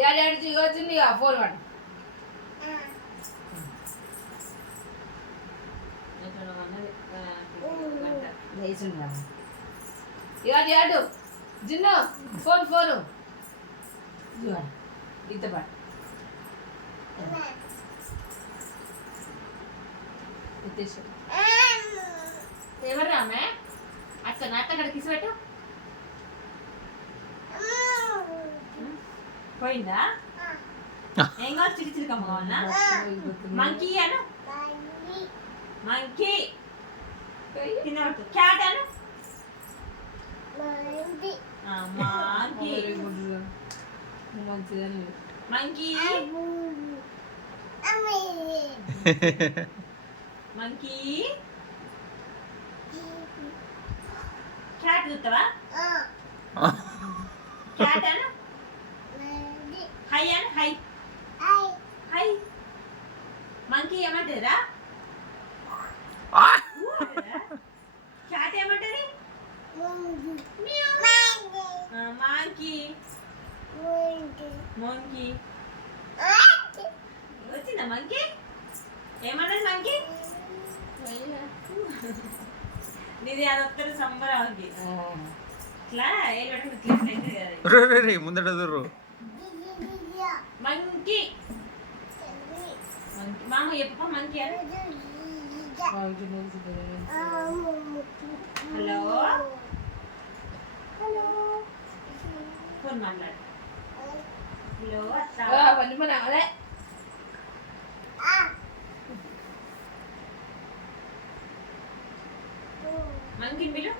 ఏడాడు వచ్చింది ఇక ఫోన్ వాడు. ఏడు. జిన్ను ఫోన్ ఫోను. ఇంత పాటు ఎత్తేసి ఎవరు ఆమె అత్త నా అత్త అక్కడ కిసి పెట్టు పోయిందా? ఏం కావాలి చిటికమ్మ కావాలనా? మంకీ అను? మంకీ పెట్టు క్యాట్ అను? ఆ, మంకీ మంకీ మంకీ క్యాట్ చూస్తావా? క్యాట్ అను? హై అను హై హై మంకీ ఏమంటారా? క్యాట్ ఏమంటది మాంకీ మంకీ వచ్చిందా మంకీ ఏమన్నది మంకీ నీది అది వస్తుంది సంబరానికి. ఇట్లా ఏ పెట్టు ఇట్లా ముందట దూరు మంకీ మామ చెప్ప మంకీ హలో హలో ఫోన్ మాట్లాడు మంకీ పిలు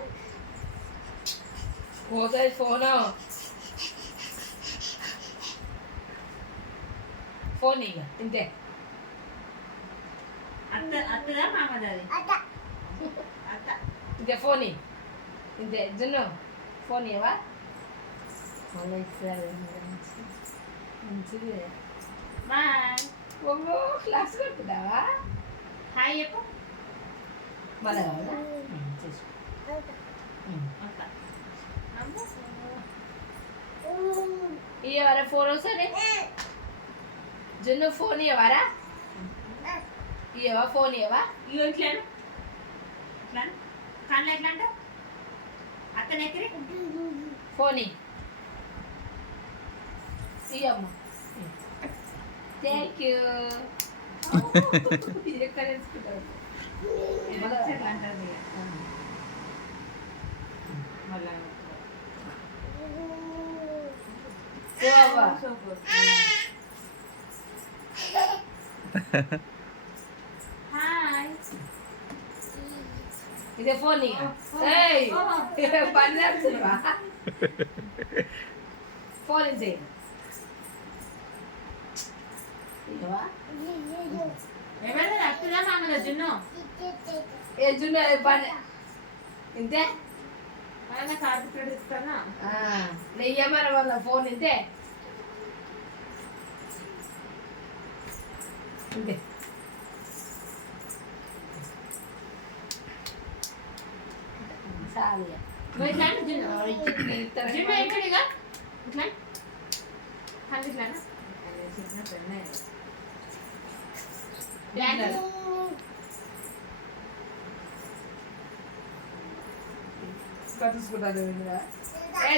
ఫోను ఫోన్ ఇక ఇంతే అత్త అత్తదా మామదా అది అత్త. ఇంతే ఫోన్ ఇయ్యి. ఇంతే జున్ను ఫోన్ ఇవ్వవా మళ్ళీ ఇస్తారు మంచిది. బాయ్ ఓ క్లాస్ పెట్టుదావా హాయ్ చెప్పు. మళ్ళీ కావాలా? చేసు. అత్త. ఇవ్వరా ఫోన్ ఒకసారి? జున్ను ఫోన్ ఇవ్వరా ఇవ్వవా ఫోన్ ఇవ్వవా ఇగో ఇట్లాను ఇట్లాను కళ్ళు ఎట్లా అంటావు? అత్తని ఎక్కడి ఫోన్ ఇయ్యమ్మ. Thank you. మళ్ళా ఇదే ఫోన్ పని ఫోన్ పని? ఇంతే? నెయ్యమర వాళ్ళ ఫోన్ ఇంతే ఇంతే చాలు ఇక. నువ్వు ఇట్లా అను జున్ను ఆ, ఇచ్చి ఇస్తారా? జున్ను ఎక్కడిగా ఇట్లా కళ్ళు ఇట్లానా చెప్పిన పెన్నే డాడీ కట్టించుకుంటాను వీళ్ళుగా. ఏ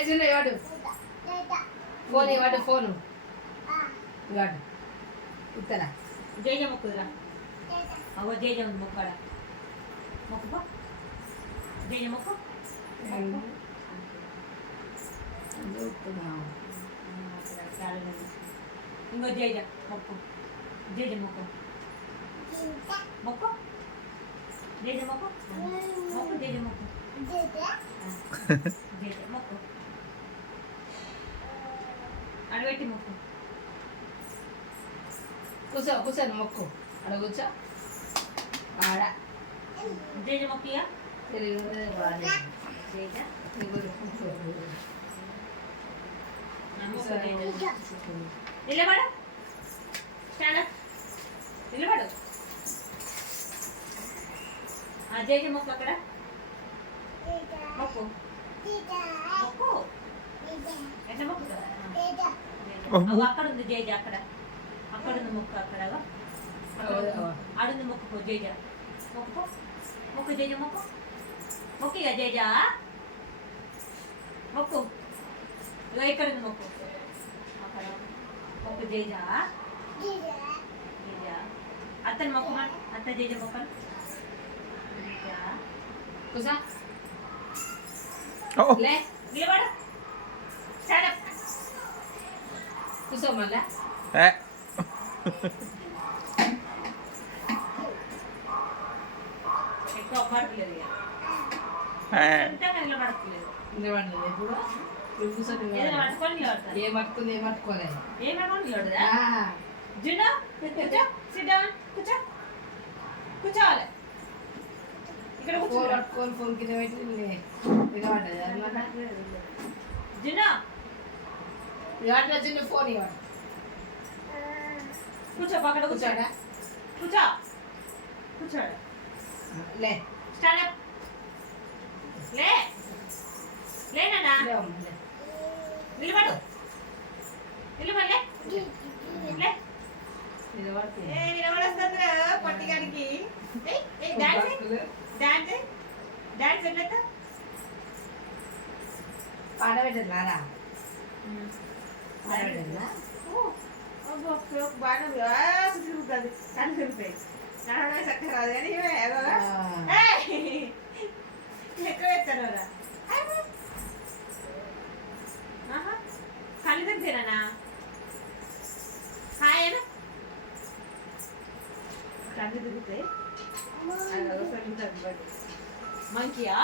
జున్ను ఇవాడు ఫోన్ ఇవాడు ఫోను ఇవాడు ఇస్తారా జేజ మొక్కుదురా అవ్వ జేజ ఉంది మొక్కడ? మొక్కుపో జేజ మొక్కు. ఇంకో జేజ మొక్కు. జేజ మొక్కు. మొక్కు. జేజ మొక్కు. మొక్కు జేజ మొక్కు. జేజ మొక్కు అడబెట్టి మొక్కు కూర్చో కూర్చోండి మొక్కు. అక్కడ కూర్చో. ఆడ. కూర్చో. నిలబడు. నిలబడు. ఆ జేజ మొక్కు అక్కడ. మొక్కు. మొక్కు. ఎట్లా మొక్కుతావు? అగో అక్కడ ఉంది జేజ అక్కడ. అక్కడ ఉంది మొక్కు అక్కడ అగో. అక్కడ ఉంది. ఆడుంది మొక్కుకో జేజ మొక్కుకో మొక్కు జేజ మొక్కు మొక్కు ఇక జేజ మొక్కు ఇగో ఇక్కడ ఉంది మొక్కు అక్కడ మొక్కు జేజ జేజ అత్తని మొక్కు మరి అత్త జేజ మొక్కను ఏ. ఎక్కువ పడట్లేదు ఇక ఏ. సొంతంగా నిలబడట్లేదు నిలబడలేదు ఇప్పుడు ఇప్పుడు కూర్చొని ఏదైనా నిలబడాలి. పట్టుకొని నిలబడతాను ఏం పట్టుకుంది ఏం పట్టుకోలేదు ఏం పట్టుకొని నిలబడదా ఆ, జున్ను కూర్చో సిట్ డౌన్ కూర్చో కూర్చోవాలి ఇక్కడ ఫోన్ కూర్చో పట్టుకొని ఫోన్ కింద పెట్టి నిలబడ్డది అనమాట జున్ను ఇవాటి చిన్న ఫోన్ ఇవ్వండి కూర్చో పక్కన కూర్చో. కూర్చోడా? కూర్చో. కూర్చోడు లే. Stand up. లే. లేనా. నిలబడు. నిలబడు లే. నిలబడొస్తుందిరా పట్టిగానికి డాన్స్. డాన్స్? డాన్స్ ఎట్లా పాడబెట్టదు పాడబెట్టదునా ఎక్కువ ఎత్తారు రా ఆహా కళ్ళు తిరుగుతారా హాయ్ అన్న కళ్ళు తిరుగుతాయి మంకియా